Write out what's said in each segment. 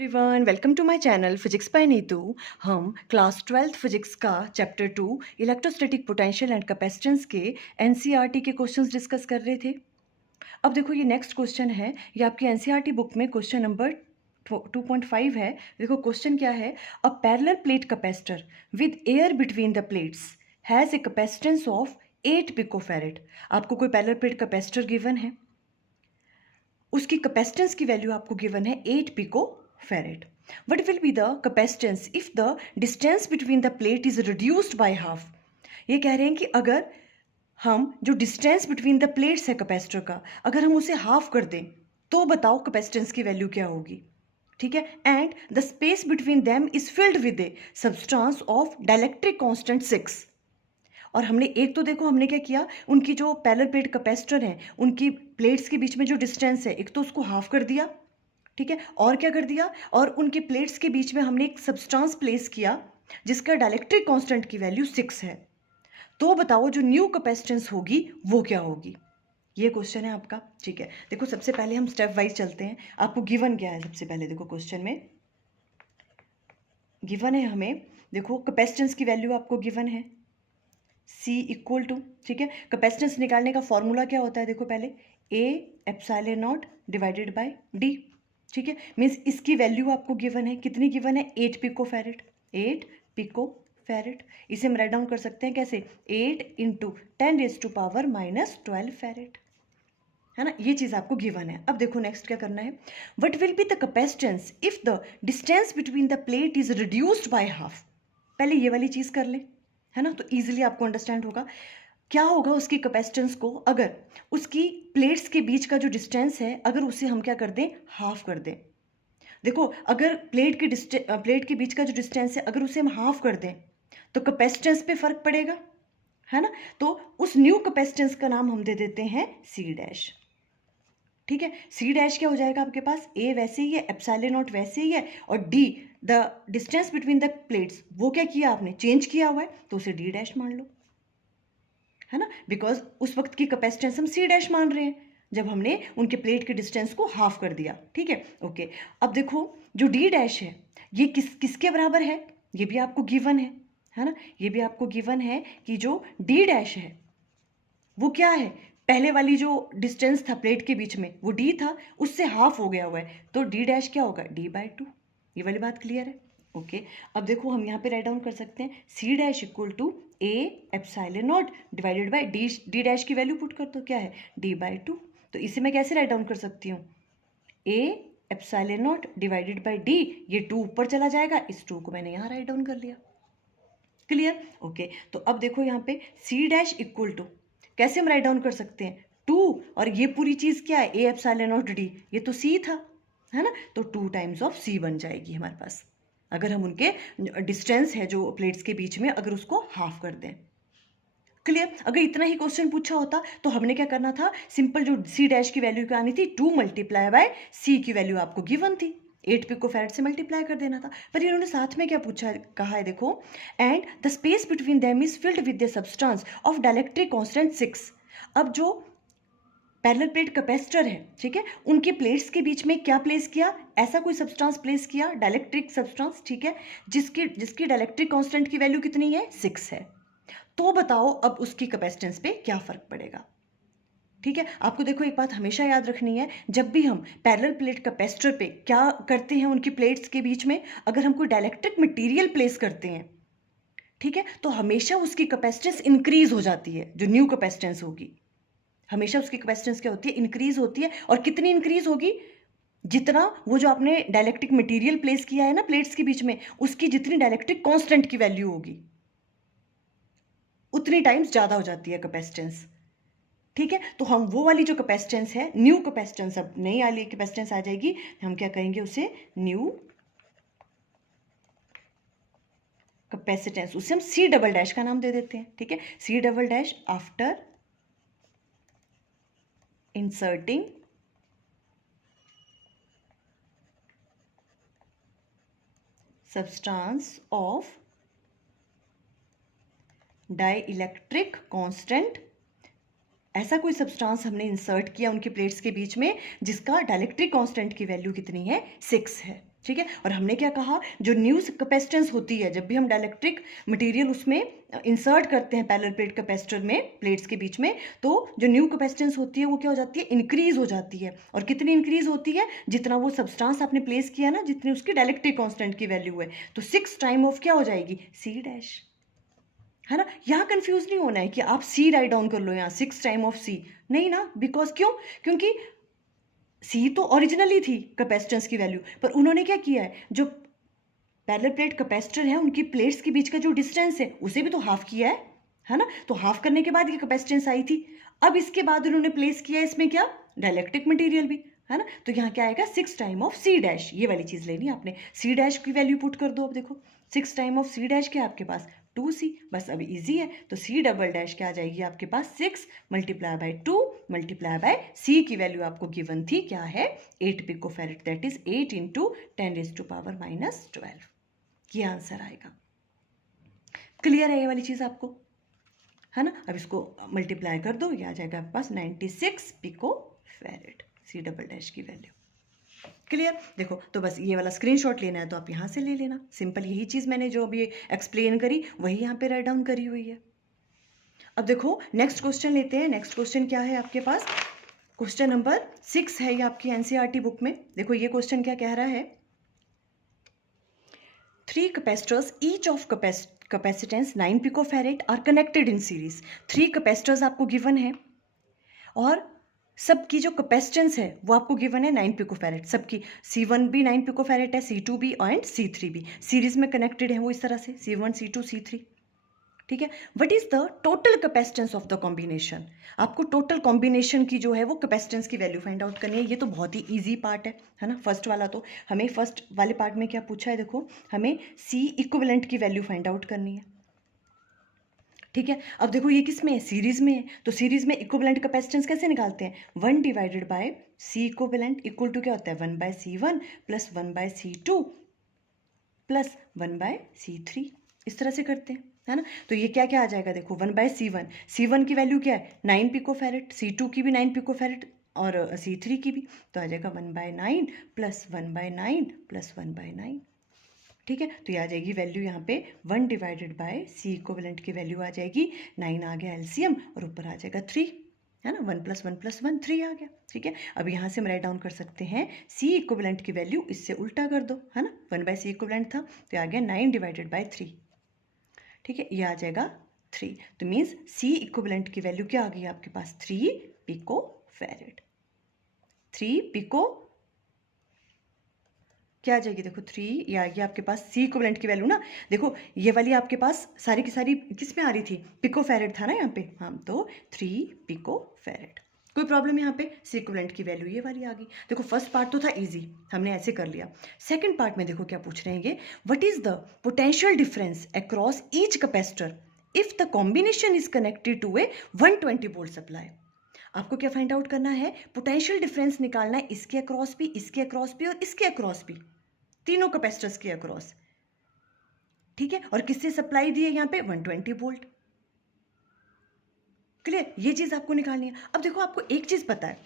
Everyone, welcome to my channel physics by Neetu. हम class 12th physics का chapter 2 electrostatic potential and capacitance के NCERT के questions discuss कर रहे थे। अब देखो, ये नेक्स्ट क्वेश्चन है, ये आपकी एनसीईआरटी बुक में क्वेश्चन नंबर 2.5 है। देखो क्वेश्चन क्या है। A parallel plate capacitor with air between the plates has a capacitance of 8 picofarad. आपको कोई पैरेलल प्लेट कैपेसिटर गिवन है, उसकी कैपेसिटेंस की वैल्यू आपको गिवन है 8 pico farad. What will be the capacitance if the distance between the plate is reduced by half? ये कह रहे हैं कि अगर हम जो डिस्टेंस बिटवीन द प्लेट्स है कैपेसिटर का, अगर हम उसे हाफ कर दें तो बताओ कैपेसिटेंस की वैल्यू क्या होगी। ठीक है। And the space between them is filled with a substance of dielectric constant 6। और हमने एक तो देखो हमने क्या किया, उनकी जो पैरेलल प्लेट कैपेसिटर हैं उनकी प्लेट्स के बीच में जो डिस्टेंस है, एक तो उसको हाफ कर दिया। ठीक है। और क्या कर दिया, और उनके प्लेट्स के बीच में हमने एक सब्सटेंस प्लेस किया जिसका डाइलेक्ट्रिक कांस्टेंट की वैल्यू 6 है। तो बताओ जो न्यू कैपेसिटेंस होगी वो क्या होगी। ये क्वेश्चन है आपका। ठीक है। देखो सबसे पहले हम स्टेप वाइज चलते हैं। आपको गिवन क्या है, सबसे पहले देखो क्वेश्चन में गिवन है हमें, देखो कैपेसिटेंस की वैल्यू आपको गिवन है C इक्वल टू, ठीक है। कैपेसिटेंस निकालने का फॉर्मूला क्या होता है, देखो पहले A epsilon naught divided by D। ठीक है। मीन्स इसकी वैल्यू आपको गिवन है, कितनी गिवन है, 8 पिको फैरेड। 8 पिको फैरेड, इसे हम राइट डाउन कर सकते हैं कैसे, 8 इंटू 10⁻⁻12 फैरेड, है ना। ये चीज़ आपको गिवन है। अब देखो नेक्स्ट क्या करना है। What will be the capacitance if the distance between the plate is reduced by half. पहले ये वाली चीज़ कर ले, है ना, तो इजीली आपको अंडरस्टैंड होगा क्या होगा उसकी कैपेसिटेंस को, अगर उसकी प्लेट्स के बीच का जो डिस्टेंस है अगर उसे हम क्या कर दें, हाफ कर दें। देखो अगर प्लेट के बीच का जो डिस्टेंस है अगर उसे हम हाफ कर दें तो कैपेसिटेंस पे फर्क पड़ेगा, है ना। तो उस न्यू कैपेसिटेंस का नाम हम दे देते हैं C डैश। ठीक है। C डैश क्या हो जाएगा आपके पास, A वैसे ही है, एप्सिलॉन नॉट वैसे ही है, और D the distance between the plates वो क्या किया आपने, चेंज किया हुआ है, तो उसे D डैश मान लो, है ना। बिकॉज उस वक्त की कैपेसिटेंस हम C डैश मान रहे हैं जब हमने उनके प्लेट के डिस्टेंस को हाफ कर दिया। ठीक है। ओके। अब देखो जो D डैश है ये किसके बराबर है, ये भी आपको गिवन है ना। ये भी आपको गिवन है कि जो D डैश है वो क्या है, पहले वाली जो डिस्टेंस था प्लेट के बीच में वो D था, उससे हाफ हो गया हुआ है, तो D डैश क्या होगा, D/2। ये वाली बात क्लियर है। ओके। अब देखो हम यहाँ पे राइट डाउन कर सकते हैं C dash equal to A epsilon naught divided by D dash की वैल्यू पुट कर दो, क्या है, D/2। तो इसे मैं कैसे राइट डाउन कर सकती हूँ, A epsilon naught divided by D, ये 2 ऊपर चला जाएगा, इस 2 को मैंने यहाँ राइट डाउन कर लिया। क्लियर। ओके। तो अब देखो यहाँ पे C डैश इक्वल टू कैसे हम राइट डाउन कर सकते हैं, 2, और ये पूरी चीज़ क्या है, A एप्सिलॉन नॉट D, ये तो C था, है ना, तो 2 टाइम्स ऑफ C बन जाएगी हमारे पास अगर हम उनके डिस्टेंस है जो प्लेट्स के बीच में अगर उसको हाफ कर दें। क्लियर। अगर इतना ही क्वेश्चन पूछा होता तो हमने क्या करना था, सिंपल जो C डैश की वैल्यू क्या आनी थी, 2 मल्टीप्लाई बाय C की वैल्यू आपको गिवन थी, 8 पिको फैरेड से मल्टीप्लाई कर देना था। पर इन्होंने साथ में क्या पूछा, कहा है देखो, and the space between them is filled with the substance of dielectric constant 6। अब जो पैरेलल प्लेट कैपेसिटर है, ठीक है, उनके प्लेट्स के बीच में क्या प्लेस किया, ऐसा कोई सब्सटेंस प्लेस किया, डाइलेक्ट्रिक सब्सटेंस, ठीक है, जिसकी डाइलेक्ट्रिक कांस्टेंट की वैल्यू कितनी है, 6 है। तो बताओ अब उसकी कैपेसिटेंस पे क्या फर्क पड़ेगा। ठीक है। आपको देखो एक बात हमेशा याद रखनी है, जब भी हम पैरेलल प्लेट कैपेसिटर पे क्या करते हैं, उनकी प्लेट्स के बीच में अगर हम कोई डाइलेक्ट्रिक मटेरियल प्लेस करते हैं, ठीक है, तो हमेशा उसकी कैपेसिटेंस इंक्रीज हो जाती है। जो न्यू कैपेसिटेंस होगी हमेशा उसकी कैपेसिटेंस क्या होती है, इंक्रीज होती है। और कितनी इंक्रीज होगी, जितना वो जो आपने डाइलेक्ट्रिक मटेरियल प्लेस किया है ना प्लेट्स के बीच में, उसकी जितनी डाइलेक्ट्रिक कांस्टेंट की वैल्यू होगी उतनी टाइम्स ज़्यादा हो जाती है कैपेसिटेंस। ठीक है। तो हम वो वाली जो कैपेसिटेंस है, न्यू कैपेसिटेंस, अब नई वाली कैपेसिटेंस आ जाएगी, हम क्या कहेंगे उसे, न्यू कैपेसिटेंस, उसे हम C डबल डैश का नाम दे देते हैं। ठीक है। C double dash after inserting substance of dielectric constant, ऐसा कोई सब्सटेंस हमने इंसर्ट किया उनकी प्लेट्स के बीच में जिसका डाइलेक्ट्रिक कांस्टेंट की वैल्यू कितनी है, 6 है। ठीक है। और हमने क्या कहा, जो न्यू कैपेसिटेंस होती है, जब भी हम डाइलेक्ट्रिक मटेरियल उसमें इंसर्ट करते हैं पैरेलल प्लेट कैपेसिटर में, प्लेट्स के बीच में, तो जो न्यू कैपेसिटेंस होती है वो क्या हो जाती है, इंक्रीज हो जाती है। और कितनी इंक्रीज होती है, जितना वो सब्सटेंस आपने प्लेस किया ना, जितनी उसकी डाइलेक्ट्रिक कांस्टेंट की वैल्यू है। तो 6 टाइम ऑफ क्या हो जाएगी, सी डैश, है ना। यहाँ कंफ्यूज नहीं होना है कि आप सी राइट डाउन कर लो, यहाँ 6 टाइम ऑफ सी नहीं ना, बिकॉज क्यों, क्योंकि सी तो ओरिजिनली थी कैपेसिटेंस की वैल्यू, पर उन्होंने क्या किया है, जो पैरेलल प्लेट कैपेसिटर है उनकी प्लेट्स के बीच का जो डिस्टेंस है उसे भी तो हाफ किया है ना। तो हाफ करने के बाद ये कैपेसिटेंस आई थी। अब इसके बाद उन्होंने प्लेस किया इसमें क्या, डाइलेक्ट्रिक मटेरियल भी, है ना। तो यहाँ क्या आएगा, 6 टाइम ऑफ सी डैश, ये वाली चीज लेनी है आपने। सी डैश की वैल्यू पुट कर दो। अब देखो 6 टाइम ऑफ सी डैश क्या आपके पास, 2c, बस अभी इजी है। तो सी डबल डैश क्या आ जाएगी आपके पास, 6 मल्टीप्लाई बाय 2 मल्टीप्लाई बाय सी की वैल्यू आपको गिवन थी, क्या है, 8 पिकोफैरेड, दैट इज 8 इंटू 10⁻⁻12, ये आंसर आएगा। क्लियर है ये वाली चीज आपको, है ना। अब इसको मल्टीप्लाई कर दो, ये आ जाएगा आपके पास 96 पिकोफैरेड, सी डबल डैश की वैल्यू। क्लियर। देखो तो बस ये वाला स्क्रीनशॉट लेना है तो आप यहाँ से ले लेना, सिंपल यही चीज़ मैंने जो अभी एक्सप्लेन करी वही यहाँ पे राइट डाउन करी हुई है। अब देखो नेक्स्ट क्वेश्चन लेते हैं। नेक्स्ट क्वेश्चन क्या है आपके पास, क्वेश्चन नंबर 6 है ये आपकी एनसीईआरटी बुक में। देखो ये क्वेश्चन क्या कह रहा है, 3 capacitors each of capacitance 9 picofarad are connected in series. 3 capacitors आपको गिवन है और सबकी जो कैपेसिटेंस है वो आपको गिवन है 9 पिकोफैरेड सबकी। C1 भी 9 पिकोफैरेड है, C2 भी एंड C3 भी सीरीज में कनेक्टेड है वो इस तरह से, C1 C2 C3, ठीक है। What is the total capacitance of the combination, आपको टोटल कॉम्बिनेशन की जो है वो कैपेसिटेंस की वैल्यू फाइंड आउट करनी है। ये तो बहुत ही इजी पार्ट है ना। फर्स्ट वाला तो हमें फर्स्ट वाले पार्ट में क्या पूछा है, देखो हमें C इक्विवेलेंट की वैल्यू फाइंड आउट करनी है, ठीक है। अब देखो ये किस में है, सीरीज में है। तो सीरीज में इक्विवेलेंट कैपेसिटेंस कैसे निकालते हैं, 1 divided by C equivalent equal to क्या होता है, 1/C1 plus 1/C2 plus 1/C3, इस तरह से करते हैं, है ना। तो ये क्या क्या आ जाएगा, देखो 1/C1, C1 की वैल्यू क्या है 9 पिकोफैरेड, C2 की भी 9 पिकोफैरेड और C3 की भी, तो आ जाएगा 1/9 प्लस 1/9 प्लस 1/9, ठीक है। तो ये आ जाएगी वैल्यू यहाँ पे 1 डिवाइडेड बाय सी इक्विवेलेंट की वैल्यू आ जाएगी 9, आ गया एलसीएम और ऊपर आ जाएगा 3, है ना। 1 + 1 + 1 3 आ गया, ठीक है। अब यहाँ से हम राइट डाउन कर सकते हैं सी इक्विवेलेंट की वैल्यू, इससे उल्टा कर दो, है ना। 1/c इक्विवेलेंट था तो आ गया 9 डिवाइडेड बाय 3, ठीक है। ये आ जाएगा 3, तो मीन्स सी इक्विवेलेंट की वैल्यू क्या आ गई आपके पास, 3 पिकोफैरेड। 3 पिको क्या आ जाएगी, देखो 3, ये आ गया आपके पास सी इक्विवेलेंट की वैल्यू ना। देखो ये वाली आपके पास सारी की सारी किस में आ रही थी, पिकोफैरेड था ना यहाँ पे, हाँ तो 3 पिकोफैरेड। कोई प्रॉब्लम यहाँ पे, सी इक्विवेलेंट की वैल्यू ये वाली आ गई। देखो फर्स्ट पार्ट तो था इजी, हमने ऐसे कर लिया। सेकंड पार्ट में देखो क्या पूछ रहे हैं ये, what is the potential difference across each capacitor if the combination is connected to a 120 volt supply. आपको क्या फाइंड आउट करना है, पोटेंशियल डिफरेंस निकालना है इसके अक्रॉस भी, इसके अक्रॉस भी और इसके अक्रॉस भी, तीनों कैपेसिटर्स के अक्रॉस, ठीक है। और किससे सप्लाई दी है यहाँ पे, 120 वोल्ट। क्लियर, ये चीज आपको निकालनी है। अब देखो आपको एक चीज पता है,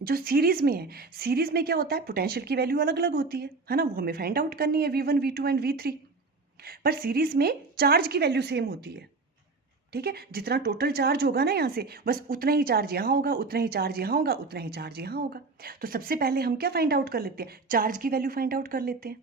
जो सीरीज में है, सीरीज में क्या होता है, पोटेंशियल की वैल्यू अलग अलग होती है ना, वो हमें फाइंड आउट करनी है V1 V2 एंड V3। पर सीरीज में चार्ज की वैल्यू सेम होती है, ठीक है। जितना टोटल चार्ज होगा ना यहाँ से, बस उतना ही चार्ज यहाँ होगा, उतना ही चार्ज यहाँ होगा, उतना ही चार्ज यहाँ होगा। तो सबसे पहले हम क्या फाइंड आउट कर लेते हैं, चार्ज की वैल्यू फाइंड आउट कर लेते हैं,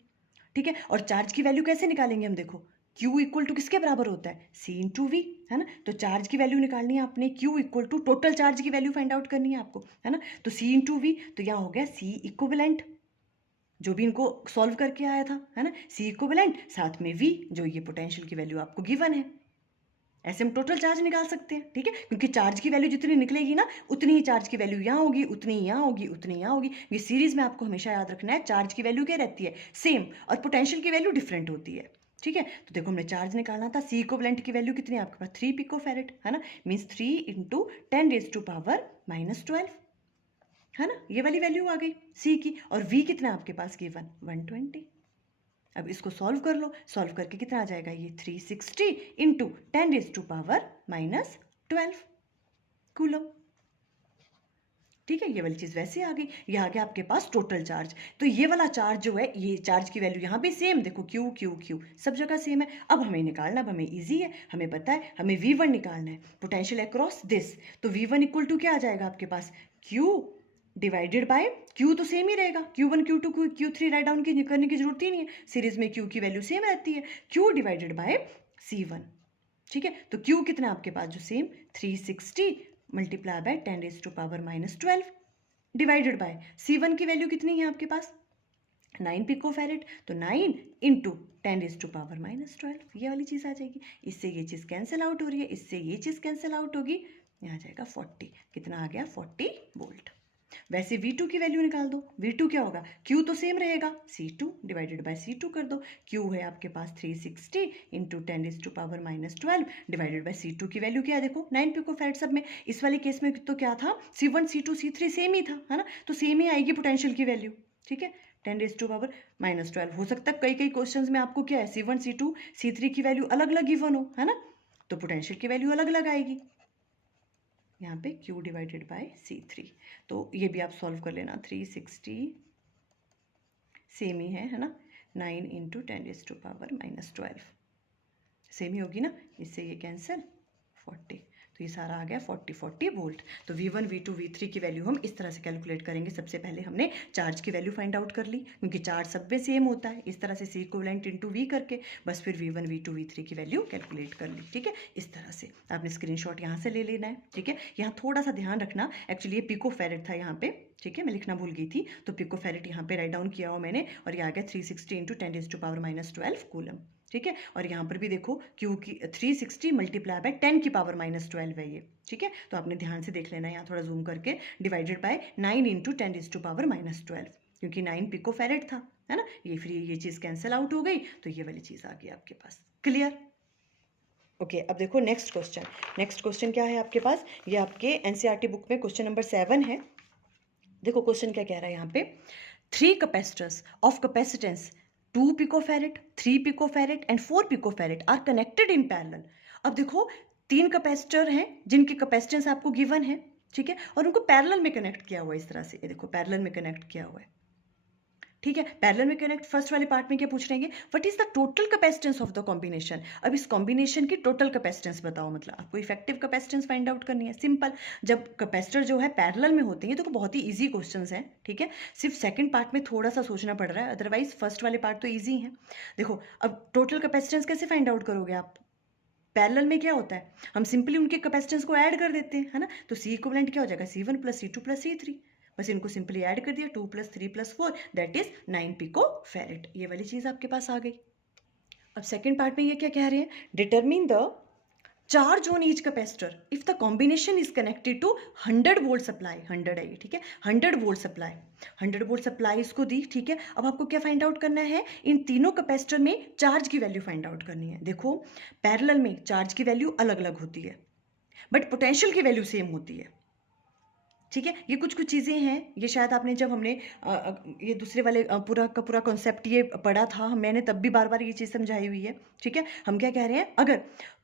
ठीक है। और चार्ज की वैल्यू कैसे निकालेंगे हम, देखो Q इक्वल टू किसके बराबर होता है, C इंटू V, है ना। तो चार्ज की वैल्यू निकालनी है आपने, Q equal to total charge की वैल्यू फाइंड आउट करनी है आपको, है ना। तो C इंटू V, तो यहाँ हो गया C इक्विवेलेंट, जो भी इनको सॉल्व करके आया था, है ना, C इक्विवेलेंट साथ में V, जो ये पोटेंशियल की वैल्यू आपको गिवन है। ऐसे हम टोटल चार्ज निकाल सकते हैं, ठीक है। क्योंकि चार्ज की वैल्यू जितनी निकलेगी ना, उतनी ही चार्ज की वैल्यू यहाँ होगी, उतनी ही यहाँ होगी, उतनी ही यहाँ होगी। ये सीरीज में आपको हमेशा याद रखना है, चार्ज की वैल्यू क्या रहती है, सेम, और पोटेंशियल की वैल्यू डिफरेंट होती है, ठीक है। तो देखो हमने चार्ज निकालना था, सी इक्विवेलेंट की वैल्यू कितनी है आपके पास, 3 पिकोफैरेड, है ना। मीन्स 3 इंटू 10⁻⁻12, है ना। ये वाली वैल्यू आ गई सी की। और वी कितना आपके पास गिवन, 120। अब इसको सॉल्व कर लो, सॉल्व करके कितना आ जाएगा, ये 360 इंटू 10⁻⁻12 कूलम। ठीक है, ये वाली चीज़ वैसे आ गई। ये आ गया आपके पास टोटल चार्ज। तो ये वाला चार्ज जो है, ये चार्ज की वैल्यू यहाँ भी सेम, देखो क्यू क्यू क्यू सब जगह सेम है। अब हमें निकालना, अब हमें इजी है, हमें पता है हमें V1 निकालना है, पोटेंशियल अक्रॉस दिस। तो V1 इक्वल टू क्या आ जाएगा आपके पास, Q डिवाइडेड बाय Q, तो सेम ही रहेगा, Q1 Q2 Q3 write down की करने की जरूरत ही नहीं है, सीरीज में Q की वैल्यू सेम रहती है, Q डिवाइडेड बाय C1। ठीक है, तो Q कितना आपके पास जो same 360 multiply by 10⁻⁻12 divided by C1 की वैल्यू कितनी है आपके पास 9 पिकोफैरेड, तो 9 इंटू 10⁻⁻12, ये वाली चीज़ आ जाएगी। इससे ये चीज़ कैंसिल आउट हो रही है, इससे ये चीज़ कैंसिल आउट होगी, यहाँ आ जाएगा 40। कितना आ गया 40 वोल्ट। वैसे V2 की वैल्यू निकाल दो, V2 क्या होगा, Q तो सेम रहेगा, C2 डिवाइडेड बाय C2 कर दो। Q है आपके पास 360 इंटू 10⁻⁻12 डिवाइडेड बाय C2 की वैल्यू क्या है, देखो 9 पिकोफैरेड। सब में इस वाले केस में तो क्या था, C1 C2 C3 सेम ही था, है ना, तो सेम ही आएगी पोटेंशियल की वैल्यू। ठीक है, 10⁻⁻12 हो सकता है कई क्वेश्चंस में आपको क्या है C1 C2 C3 की वैल्यू अलग अलग गिवन हो, है ना, तो पोटेंशियल की वैल्यू अलग अलग आएगी। यहाँ पे Q डिवाइडेड बाय C3, तो ये भी आप सॉल्व कर लेना। 360 सेम ही है ना, 9 इंटू 10⁻⁻12 सेम ही होगी ना, इससे ये कैंसिल 40, तो ये सारा आ गया 40 वोल्ट। तो V1 V2 V3 की वैल्यू हम इस तरह से कैलकुलेट करेंगे। सबसे पहले हमने चार्ज की वैल्यू फाइंड आउट कर ली, क्योंकि चार्ज सब में सेम होता है, इस तरह से C इक्विवेलेंट इंटू V करके बस फिर V1 V2 V3 की वैल्यू कैलकुलेट कर ली। ठीक है, इस तरह से आपने स्क्रीनशॉट यहाँ से ले लेना है। ठीक है, यहाँ थोड़ा सा ध्यान रखना, एक्चुअली ये पिकोफैरेड था यहाँ पे, ठीक है, मैं लिखना भूल गई थी, तो पिकोफैरेड यहाँ पे राइट डाउन किया हुआ मैंने, और ये आ गया 360 इंटू 10⁻⁻12 कूलम। ठीक है, और यहाँ पर भी देखो Q की 360 मल्टीप्लाई बाय 10⁻⁻12 है ये। ठीक है, तो आपने ध्यान से देख लेना, यहाँ थोड़ा जूम करके, डिवाइडेड बाय 9 इंटू 10⁻⁻12, क्योंकि 9 पिकोफैरेड था, है ना, ये फिर ये चीज़ कैंसिल आउट हो गई, तो ये वाली चीज़ आ गई आपके पास। क्लियर? ओके, अब देखो नेक्स्ट क्वेश्चन। नेक्स्ट क्वेश्चन क्या है आपके पास, ये आपके एनसीईआरटी बुक में क्वेश्चन नंबर 7 है। देखो क्वेश्चन क्या कह रहा है यहाँ पे, 3 capacitors of capacitance 2 picofarad, 3 picofarad and 4 picofarad are connected in parallel. अब देखो 3 कैपेसिटर हैं जिनकी कैपेसिटेंस आपको गिवन है, ठीक है, और उनको पैरेलल में कनेक्ट किया हुआ है इस तरह से, ये देखो पैरेलल में कनेक्ट किया हुआ है। ठीक है, पैरेलल में कनेक्ट, फर्स्ट वाले पार्ट में क्या पूछ रहे हैं, what is the total capacitance of the combination. अब इस कॉम्बिनेशन की टोटल कैपेसिटेंस बताओ, मतलब आपको इफेक्टिव कैपेसिटेंस फाइंड आउट करनी है। सिंपल, जब कैपेसिटर जो है पैरेलल में होते हैं तो बहुत ही इजी क्वेश्चंस हैं। ठीक है, सिर्फ सेकंड पार्ट में थोड़ा सा सोचना पड़ रहा है, अदरवाइज फर्स्ट वाले पार्ट तो ईजी है। देखो अब टोटल कैपेसिटेंस कैसे फाइंड आउट करोगे आप, पैरेलल में क्या होता है, हम सिंपली उनके कैपेसिटेंस को ऐड कर देते हैं, है ना, तो C इक्विवेलेंट क्या हो जाएगा, C1 plus C2 plus C3, बस इनको सिंपली ऐड कर दिया, 2 plus 3 plus 4 that is 9 picofarad. ये वाली चीज आपके पास आ गई। अब सेकंड पार्ट में ये क्या कह रहे हैं, determine the charge on each capacitor if the combination is connected to 100 volt supply, 100 है ये, ठीक है, 100 वोल्ट सप्लाई, 100 वोल्ट सप्लाई इसको दी। ठीक है, अब आपको क्या फाइंड आउट करना है, इन तीनों कैपेसिटर में चार्ज की वैल्यू फाइंड आउट करनी है। देखो पैरेलल में चार्ज की वैल्यू अलग अलग होती है, बट पोटेंशियल की वैल्यू सेम होती है। ठीक है, ये कुछ चीज़ें हैं, ये शायद आपने जब हमने ये दूसरे वाले पूरा का पूरा कॉन्सेप्ट ये पढ़ा था, मैंने तब भी बार बार ये चीज़ समझाई हुई है। ठीक है, हम क्या कह रहे हैं, अगर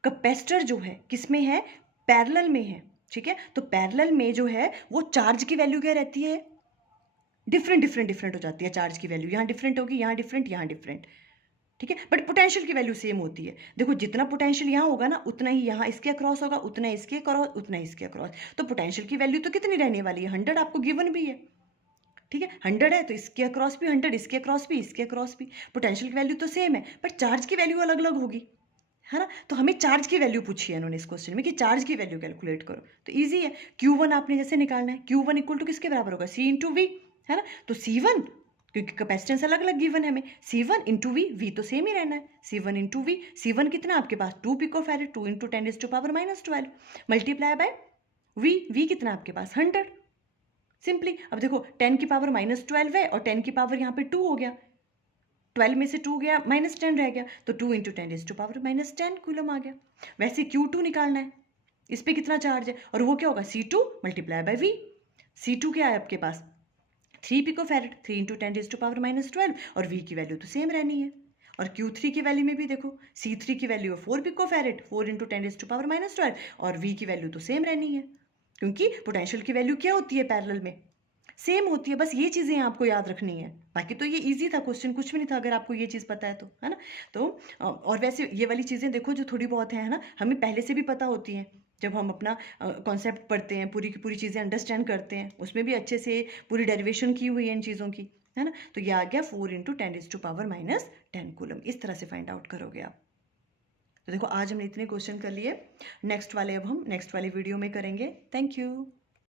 कैपेसिटर जो है किस में है, पैरेलल में है, ठीक है, तो पैरेलल में जो है वो चार्ज की वैल्यू क्या रहती है, डिफरेंट हो जाती है चार्ज की वैल्यू, यहाँ डिफरेंट होगी, यहाँ डिफरेंट, यहाँ डिफरेंट। ठीक है, बट पोटेंशियल की वैल्यू सेम होती है। देखो जितना पोटेंशियल यहाँ होगा ना, उतना ही यहाँ इसके अक्रॉस होगा, उतना इसके अक्रॉस, उतना इसके अक्रॉस, तो पोटेंशियल की वैल्यू तो कितनी रहने वाली है, 100 आपको गिवन भी है। ठीक है, 100 है तो इसके अक्रॉस भी 100, इसके अक्रॉस भी, इसके अक्रॉस भी, पोटेंशियल की वैल्यू तो सेम है, बट चार्ज की वैल्यू अलग अलग होगी, है ना, तो हमें चार्ज की वैल्यू पूछी है इन्होंने इस क्वेश्चन में कि चार्ज की वैल्यू कैलकुलेट करो, तो ईजी है। Q1 आपने जैसे निकालना है, Q1 इक्वल टू किसके बराबर होगा, C इंटू वी, है ना, तो C1 क्योंकि कैपेसिटेंस अलग अलग गिवन है हमें, C1 इंटू वी, वी तो सेम ही रहना है, C1 इंटू वी, C1 कितना आपके पास 2 picofarad, 2 into 10⁻⁻12 multiply by V, V कितना आपके पास 100। सिंपली अब देखो 10⁻⁻12 है और 10 की पावर यहाँ पे 2 हो गया, 12 में से 2 गया, -10 रह गया, तो 2 इंटू 10⁻⁻10 कूलम आ गया। वैसे Q2 निकालना है, इस पर कितना चार्ज है, और वो क्या होगा C2 multiply by we. C2 क्या है आपके पास 3 पिकोफैरेड, 3 इंटू 10⁻⁻12, और V की वैल्यू तो सेम रहनी है। और Q3 की वैल्यू में भी देखो, C3 की वैल्यू है 4 पिकोफैरेड, 4 इंटू 10⁻⁻12, और V की वैल्यू तो सेम रहनी है। क्योंकि पोटेंशियल की वैल्यू क्या होती है पैरेलल में, सेम होती है। बस ये चीज़ें आपको याद रखनी है। बाकी तो ये इजी था क्वेश्चन, कुछ भी नहीं था अगर आपको ये चीज़ पता है तो, है ना। तो और वैसे ये वाली चीज़ें देखो जो थोड़ी बहुत है ना, हमें पहले से भी पता होती हैं। जब हम अपना कॉन्सेप्ट पढ़ते हैं, पूरी की पूरी चीज़ें अंडरस्टैंड करते हैं, उसमें भी अच्छे से पूरी डेरिवेशन की हुई है इन चीज़ों की, है ना। तो ये आ गया 4 × 10⁻⁻10 कूलम। इस तरह से फाइंड आउट करोगे आप। तो देखो आज हमने इतने क्वेश्चन कर लिए। नेक्स्ट वाले अब हम नेक्स्ट वाले वीडियो में करेंगे। Thank you.